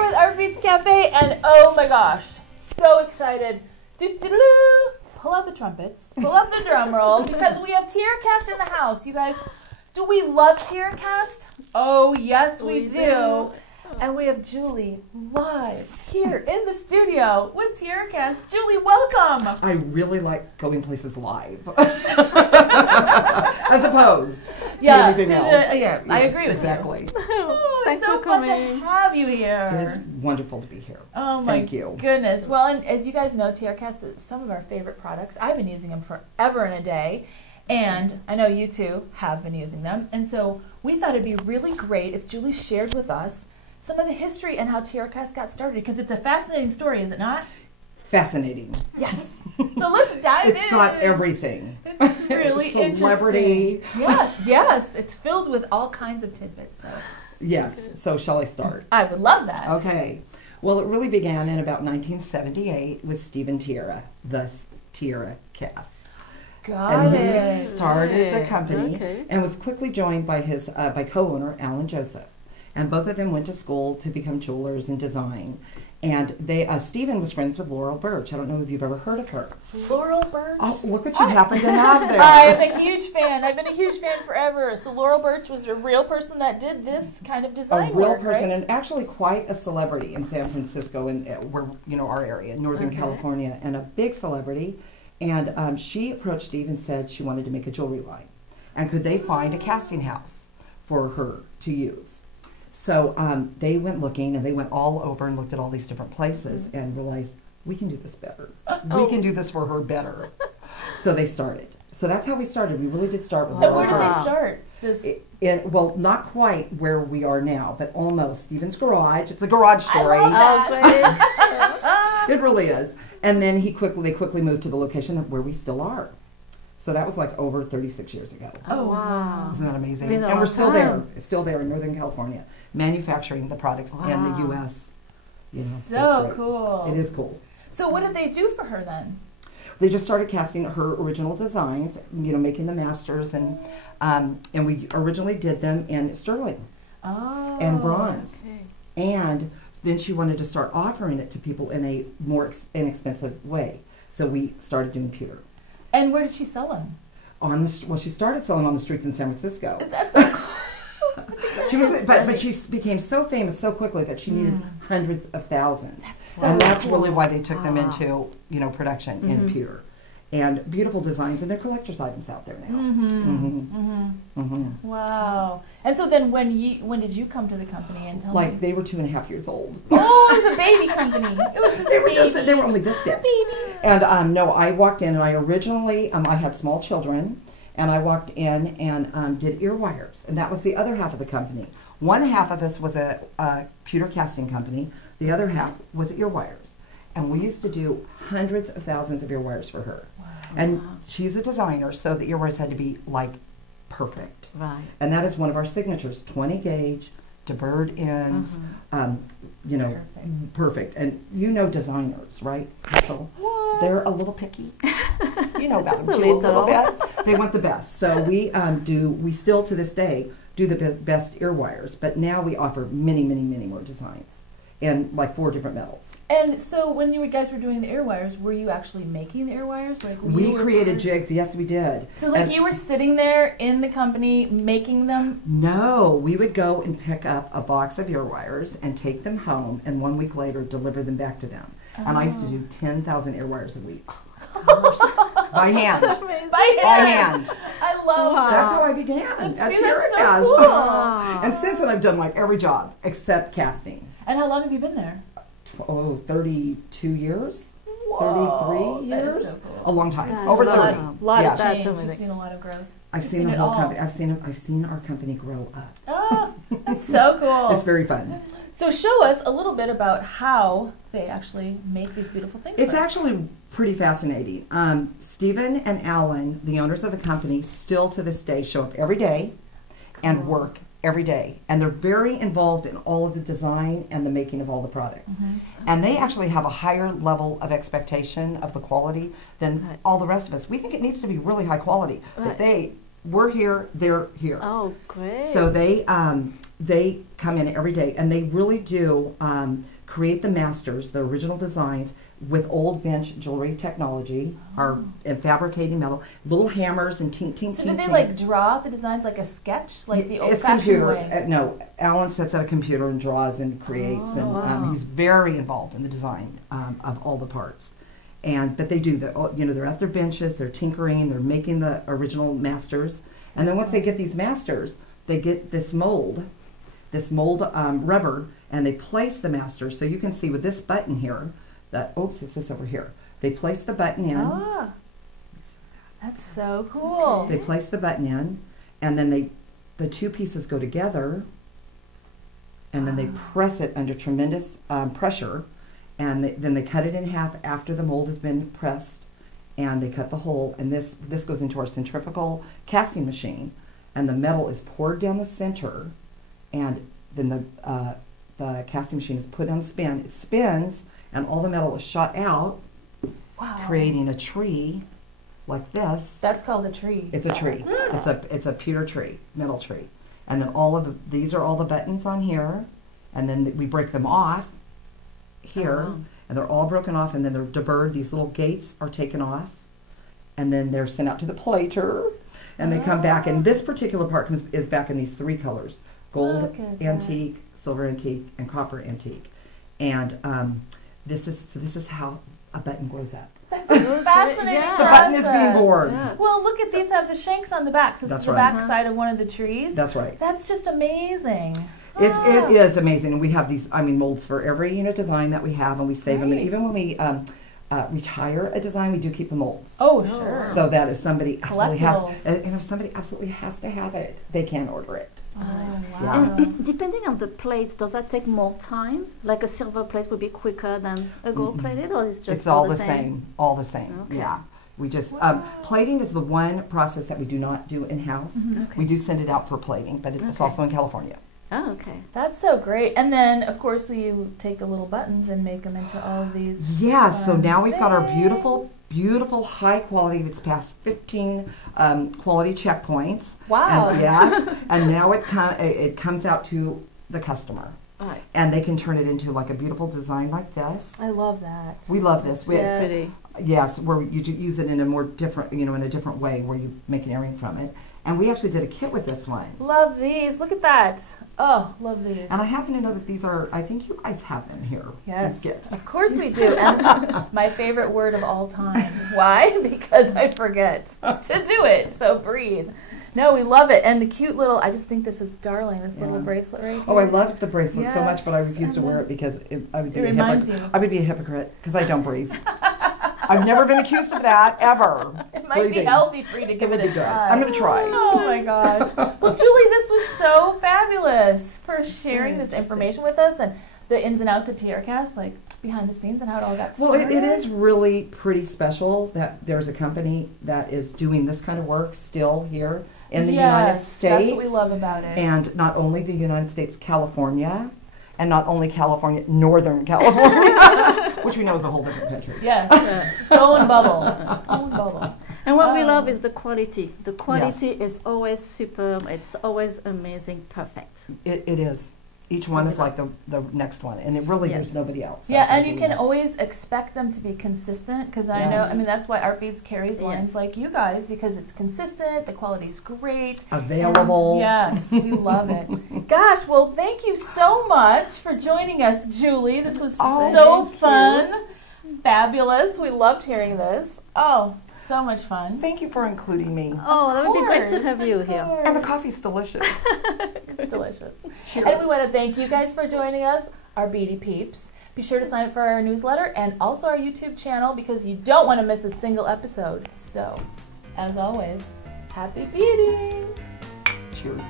here with Artbeads Cafe, and oh my gosh, so excited. Pull out the trumpets, pull out the drum roll, because we have TierraCast in the house. You guys, do we love TierraCast? Oh, yes, we do. And we have Julie live here in the studio with TierraCast. Julie, welcome. I really like going places live, as opposed to anything else. Yeah, I agree with exactly. you. Oh, Thanks it's so for fun coming. to have you here. It is wonderful to be here. Oh my Thank you. goodness. Well, and as you guys know, TierraCast is some of our favorite products. I've been using them forever and a day. And I know you two have been using them. And so we thought it'd be really great if Julie shared with us some of the history and how TierraCast got started, because it's a fascinating story, is it not? Fascinating. Yes. So let's dive in. It's got everything. It's really Celebrity. interesting. Yes, yes. It's filled with all kinds of tidbits. So Yes. So shall I start? I would love that. Okay. Well, it really began in about 1978 with Stephen Tierra, thus TierraCast. Got And it. he started the company and was quickly joined by his by co-owner Alan Joseph. And both of them went to school to become jewelers and design. And they, Stephen was friends with Laurel Birch. I don't know if you've ever heard of her. Laurel Birch? Oh, look what you happen to have there. I'm a huge fan. I've been a huge fan forever. So Laurel Birch was a real person that did this kind of design A real work, person, right? and actually quite a celebrity in San Francisco, and where our area, Northern California, and a big celebrity. And she approached Steve and said she wanted to make a jewelry line, and could they find a casting house for her to use? So they went looking, and they went all over and looked at all these different places and realized, we can do this better. We can do this for her better. So they started. So that's how we started. We really did start with And Laurel where did Birch. they start? This. Well, not quite where we are now, but almost. Stephen's garage. It's a garage story. I love that. Oh, It really is. And then they quickly moved to the location of where we still are. So that was like over 36 years ago. Oh, wow. Isn't that amazing? Been a And we're long still there in Northern California, manufacturing the products in the U.S. You know, So it's great. cool. It is cool. So what did they do for her then? They just started casting her original designs, making the masters, and we originally did them in sterling and bronze. And then she wanted to start offering it to people in a more inexpensive way. So we started doing pewter. And where did she sell them? She started selling on the streets in San Francisco. Is that so cool? She was, but she became so famous so quickly that she needed hundreds of thousands. And that's really why they took them into production in pewter. And beautiful designs, and they're collector's items out there now. Wow. And so then when did you come to the company and tell me? They were 2.5 years old. Oh, it was a baby company. It was just They were only this big. baby. And no, I walked in, and I originally I had small children, and I walked in and did ear wires, and that was the other half of the company. One half of us was a pewter casting company. The other half was ear wires. And we used to do hundreds of thousands of ear wires for her. Wow. And she's a designer, so the ear wires had to be perfect. Right. And that is one of our signatures, 20 gauge to bird ends, perfect. And designers, right? So they're a little picky. You know about them too, a little bit. They want the best. So we still to this day do the best ear wires, but now we offer many, many, many more designs. And 4 different metals. And so when you guys were doing the ear wires, were you actually making the ear wires? We created jigs, yes we did. So you were sitting there in the company making them? No, we would go and pick up a box of ear wires and take them home, and 1 week later deliver them back to them. And I used to do 10,000 ear wires a week. By hand. That's amazing. By hand. I love that. That's how I began at TierraCast. So cool. And since then I've done every job except casting. And how long have you been there? 32 years? Whoa, 33 years? so cool. A long time. That's over 30. Yes. That's Change. amazing. You've seen a lot of growth. I've seen the whole company. I've seen our company grow up. Oh, that's so cool. It's very fun. So show us a little bit about how they actually make these beautiful things. It's actually pretty fascinating. Stephen and Alan, the owners of the company, still to this day show up every day and work every day. And they're very involved in all of the design and the making of all the products. And they actually have a higher level of expectation of the quality than all the rest of us. We think it needs to be really high quality, but we're here, they're here. Oh, great. So they they come in every day, and they really do create the masters, the original designs, with old bench jewelry technology, and fabricating metal, little hammers and tink, tink, So tink, do they tink. like draw the designs like a sketch, like the It's old-fashioned computer. way? No, Alan sits at a computer and draws and creates, and wow. he's very involved in the design of all the parts. But they do they're at their benches, they're tinkering, they're making the original masters, and then once they get these masters, they get this mold rubber, and they place the masters. So you can see with this button here, it's this over here. They place the button in. Ah, that's so cool. They place the button in, and then the two pieces go together, and then they press it under tremendous pressure, and then they cut it in half after the mold has been pressed, and they cut the hole, and this goes into our centrifugal casting machine, and the metal is poured down the center, and then the casting machine is put on spin. It spins, and all the metal is shot out, Wow. creating a tree like this. That's called a tree. It's a tree. It's a pewter tree, metal tree. And then these are all the buttons on here, and then we break them off here, and they're all broken off, and then they're deburred. These little gates are taken off, and then they're sent out to the plater, and they come back. And this particular part is back in these three colors: gold antique, silver antique, and copper antique. And this is how a button grows up. That's a fascinating The button is being process. bored. Yeah. Well, look at these have the shanks on the back. So this That's is the right. back side of one of the trees. That's right. That's just amazing. It is amazing, and we have these molds for every design that we have, and we save them. And Right. even when we retire a design, we do keep the molds. Oh, sure. So that if somebody absolutely has, Collectibles. and if somebody absolutely has to have it, they can order it. Oh, wow. Yeah. And depending on the plates, does that take more times? Like a silver plate would be quicker than a gold plated, or it's just It's all the same. All the same. Okay. Yeah. We just plating is the one process that we do not do in house. Okay. We do send it out for plating, but it's Okay. also in California. Oh, okay. That's so great. And then, of course, you take the little buttons and make them into all of these. Yeah, so now we've got our things. beautiful high quality. It's past 15 quality checkpoints. Wow. And, yes, and now it comes out to the customer, Right. and they can turn it into like a beautiful design like this. I love that. We love this. Yes. Pretty. Yes, where you use it in a more different, in a different way, where you make an earring from it. And we actually did a kit with this one. Love these. Look at that. Oh, love these. And I happen to know that these are, I think you guys have them here. Yes, These kits. of course we do. And my favorite word of all time. Why? Because I forget to do it. So breathe. No, we love it. And the cute little, I just think this is darling, this little Yeah. bracelet right here. Oh, I loved the bracelet so much, but I Yes, refuse to and wear then it because I would be it reminds you. I would be a hypocrite because I don't breathe. I've never been accused of that ever. It might be Breathing. healthy for you to give would it a be good. try. I'm going to try. Oh my gosh. Well, Julie, this was so fabulous for sharing this information with us and the ins and outs of TierraCast, like behind the scenes and how it all got Well, started. it is really pretty special that there's a company that is doing this kind of work still here in the United States. That's what we love about it. And not only the United States, California, and not only California, Northern California, which we know is a whole different country. Yes, its own bubble. It's its own bubble. And what we Oh. love is the quality. The quality Yes. is always superb. It's always amazing, perfect. It is. Each one is like the next one, and it really there's Yes. nobody else. Yeah, out there and you doing can that. always expect them to be consistent because I know, Yes. I mean, that's why Artbeads carries lines Yes. like you guys because it's consistent, the quality's great. Available. Yes, we love it. Gosh, well, thank you so much for joining us, Julie. This was Oh, so thank you. fun. Fabulous. We loved hearing this. Oh, so much fun. Thank you for including me. Oh, that would be great to Of have you course, here. of course. And the coffee's delicious. It's delicious. Cheers. And we want to thank you guys for joining us, our Beauty Peeps. Be sure to sign up for our newsletter and also our YouTube channel because you don't want to miss a single episode. So, as always, happy beading! Cheers.